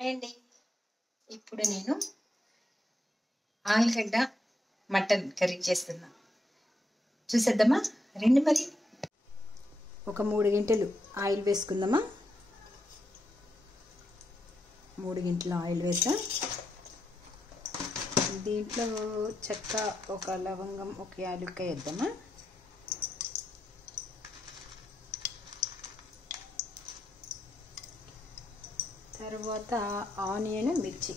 అండి ఇప్పుడు నేను ఆలుగడ్డ మటన్ కర్రీ చేస్తున్నా. చూసేద్దామా రండి. మరి ఒక 3 గంటలు ఆయిల్ వేసుకుందామా. 3 గంటల ఆయిల్ వేసా. దీంట్లో చెక్క, ఒక లవంగం, ఒక యాలక్కాయ వేద్దామా. తర్వాత ఆనియన్, మిర్చి.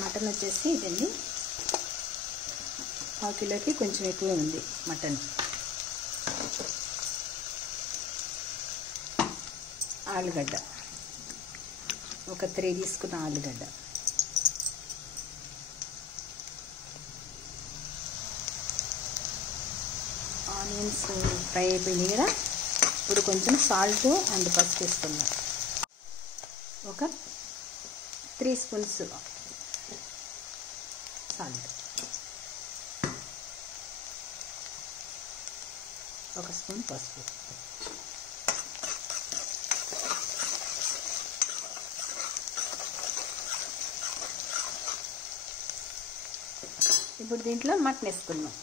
మటన్ వచ్చేసి ఇదండి, 1 కిలోకి కొంచెం ఎక్కువే ఉంది మటన్. ఆలుగడ్డ ఒక 3 తీసుకున్న ఆలుగడ్డ. ఆనియన్స్ ఫ్రై అయిపోయినాయి కదా. ఇప్పుడు కొంచెం సాల్ట్ అండ్ పసుపు వేసుకున్నాం. ఒక 3 స్పూన్స్ సాల్ట్, 1 స్పూన్ పసుపు. ఇప్పుడు దీంట్లో మటన్ వేసుకున్నాం.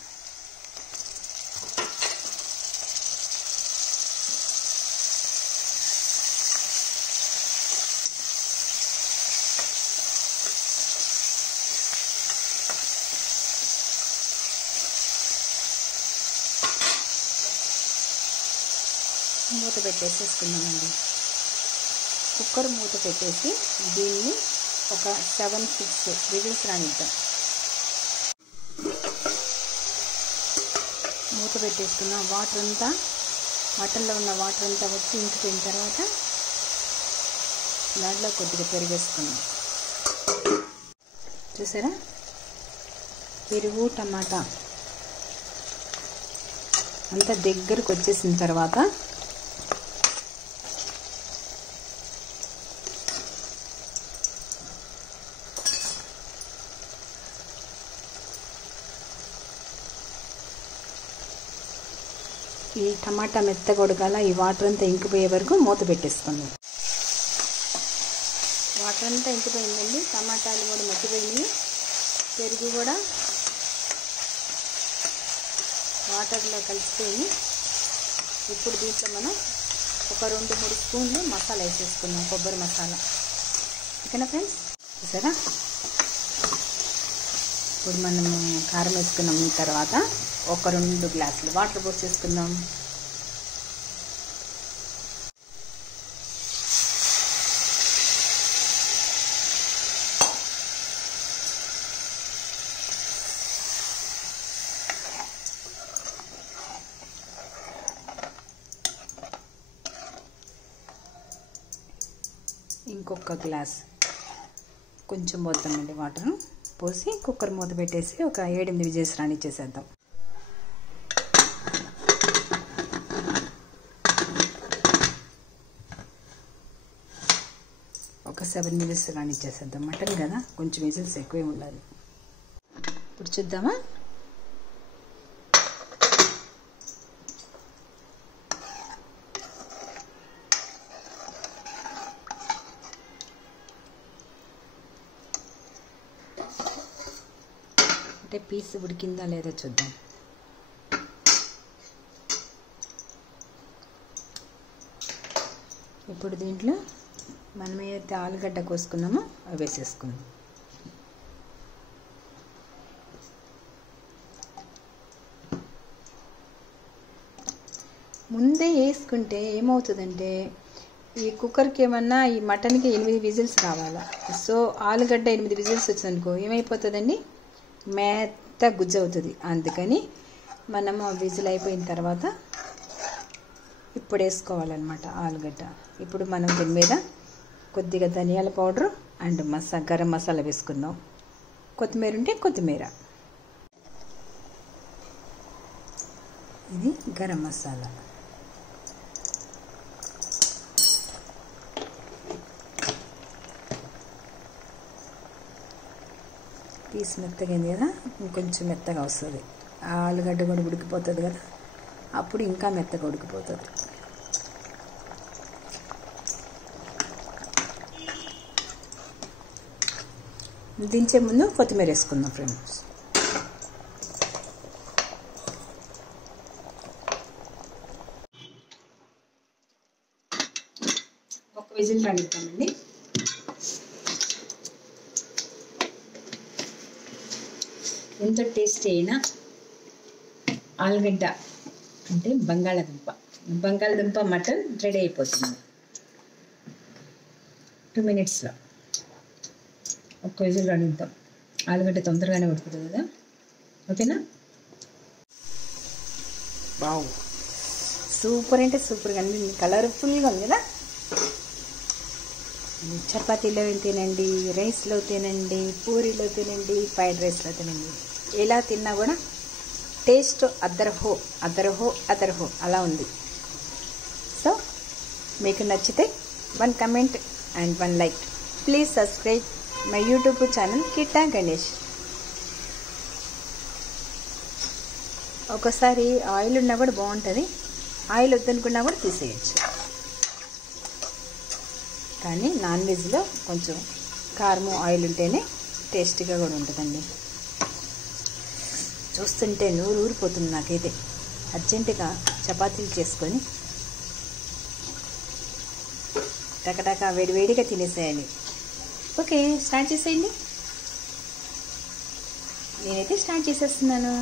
మూత పెట్టేసేసుకున్నామండి. కుక్కర్ మూత పెట్టేసి దీన్ని ఒక 7-6 విజిల్స్ రానిద్దాం. మూత పెట్టేసుకున్నాం. వాటర్ అంతా, మటన్లో ఉన్న వాటర్ అంతా వచ్చి ఇంకిపోయిన తర్వాత దాంట్లో కొద్దిగా పెరిగేసుకున్నాం. చూసారా, పెరుగు, టమాటా అంతా దగ్గరకు వచ్చేసిన తర్వాత ఈ టమాటా మెత్తగా ఉడకాల. ఈ వాటర్ అంతా ఇంకిపోయే వరకు మూత పెట్టేసుకుందాం. వాటర్ అంతా ఇంకిపోయిందండి. టమాటాలు కూడా మగ్గిపోయినాయి. పెరుగు కూడా వాటర్లో కలిసిపోయి. ఇప్పుడు దీంట్లో మనం ఒక 2-3 స్పూన్లు మసాలా వేసేసుకుందాం. కొబ్బరి మసాలా. ఓకేనా ఫ్రెండ్స్, చూసారా. ఇప్పుడు మనము కారం వేసుకున్నాం. తర్వాత ఒక 2 గ్లాసులు వాటర్ పోసేసుకుందాం. ఇంకొక గ్లాస్ కొంచెం పోద్దామండి. వాటర్ పోసి కుక్కర్ మూత పెట్టేసి ఒక 7-8 విజిల్స్ రానిచ్చేసేద్దాం. ఒక 7 విజిల్స్ రానిచ్చేసేద్దాం. మటన్ కదా, కొంచెం విజిల్స్ ఎక్కువే ఉండాలి. ఇప్పుడు చూద్దామా. అంటే పీస్ ఉడికిందా లేదా చూద్దాం. ఇప్పుడు దీంట్లో మనం ఏదైతే ఆలుగడ్డ కోసుకున్నామో అవి వేసేసుకుందాం. ముందే వేసుకుంటే ఏమవుతుందంటే, ఈ కుక్కర్కి ఏమన్నా ఈ మటన్కి 8 విజిల్స్ రావాలా. సో ఆలుగడ్డ 8 విజిల్స్ వచ్చిందనుకో ఏమైపోతుందండి, మెత్త గుజ్జు అవుతుంది. అందుకని మనము విజిల్ అయిపోయిన తర్వాత ఇప్పుడు వేసుకోవాలన్నమాట ఆలుగడ్డ. ఇప్పుడు మనం దీని మీద కొద్దిగా ధనియాల పౌడర్ అండ్ గరం మసాలా వేసుకుందాం. కొత్తిమీర ఉంటే కొత్తిమీర. ఇది గరం మసాలా. పీస్ మెత్తగా అయింది కదా, ఇంకొంచెం మెత్తగా వస్తుంది. ఆలుగడ్డ కూడా ఉడికిపోతుంది కదా, అప్పుడు ఇంకా మెత్తగా ఉడికిపోతుంది. దించే ముందు కొత్తిమీర వేసుకుందాం ఫ్రెండ్స్. ఒక విజిల్ రానిద్దామండి. ఎంత టేస్టీ అయినా ఆలుగడ్డ అంటే బంగాళదుంప మటన్ రెడీ అయిపోతుంది 2 minutesలో. ఒక విజిల్ రానిద్దాం. ఆలుగడ్డ తొందరగానే ఉడుకుతుంది కదా. ఓకేనా? వావ్, సూపర్ అంటే సూపర్గా ఉంది. కలర్ఫుల్గా ఉంది కదా. చపాతీలో తినండి, రైస్లో తినండి, పూరీలో తినండి, ఫ్రైడ్ రైస్లో తినండి. ఎలా తిన్నా కూడా టేస్ట్ అదర్హో అలా ఉంది. సో మీకు నచ్చితే 1 comment and 1 like. Please subscribe my YouTube channel Kitta Ganesh. ఒకసారి ఆయిల్ ఉన్నా కూడా బాగుంటుంది, ఆయిల్ వద్దనుకున్నా కూడా తీసేయచ్చు. కానీ నాన్ వెజ్లో కొంచెం కారము ఆయిల్ ఉంటేనే టేస్టీగా కూడా ఉంటుందండి. చూస్తుంటే నూరు ఊరిపోతుంది నాకైతే. అర్జెంటుగా చపాతీలు చేసుకొని టకటక వేడివేడిగా తినేసేయాలి. ఓకే, స్టార్ట్ చేసేయండి. నేనైతే స్టార్ట్ చేసేస్తున్నాను.